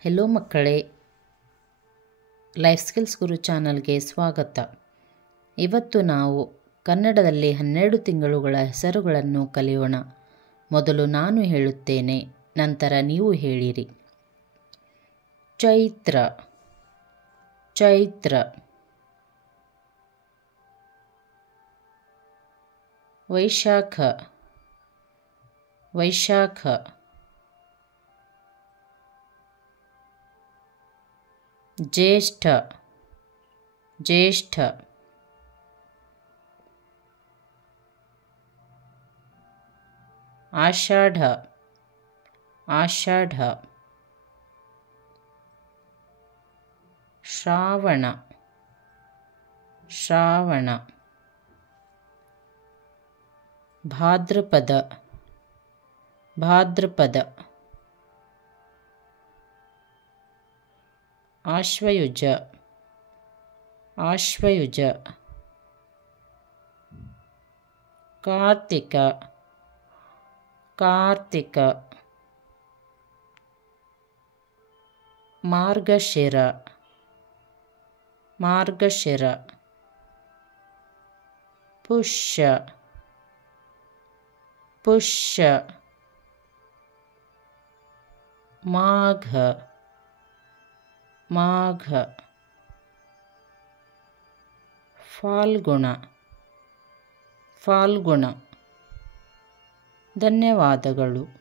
Hello ಮಕ್ಕಳೇ, life skills ಗುರು ಚಾನಲ್ಗೆ ಸ್ವಾಗತ. ಇವತ್ತು ನಾವು ಕನ್ನಡದಲ್ಲಿ 12 ತಿಂಗಳುಗಳ ಹೆಸರುಗಳನ್ನು ಕಲಿಯೋಣ. ಮೊದಲು ನಾನು ಹೇಳುತ್ತೇನೆ, ನಂತರ ನೀವು ಹೇಳಿರಿ. ಚೈತ್ರ, ಚೈತ್ರ. ವೈಶಾಖ, ವೈಶಾಖ. ಜ್ಯೇಷ್ಠ, ಜ್ಯೇಷ್ಠ. ಆಷಾಢ, ಆಷಾಢ. ಶ್ರಾವಣ, ಶ್ರಾವಣ. ಭಾದ್ರಪದ, ಭಾದ್ರಪದ. ಆಶ್ವಯುಜ, ಆಶ್ವಯುಜ. ಕಾರ್ತಿಕ, ಕಾರ್ತಿಕ. ಮಾರ್ಗಶಿರ, ಮಾರ್ಗಶಿರ. ಪುಷ್ಯ, ಪುಷ್ಯ. ಮಾಘ, ಮಾಘ. ಫಾಲ್ಗುಣ, ಫಾಲ್ಗುಣ. ಧನ್ಯವಾದಗಳು.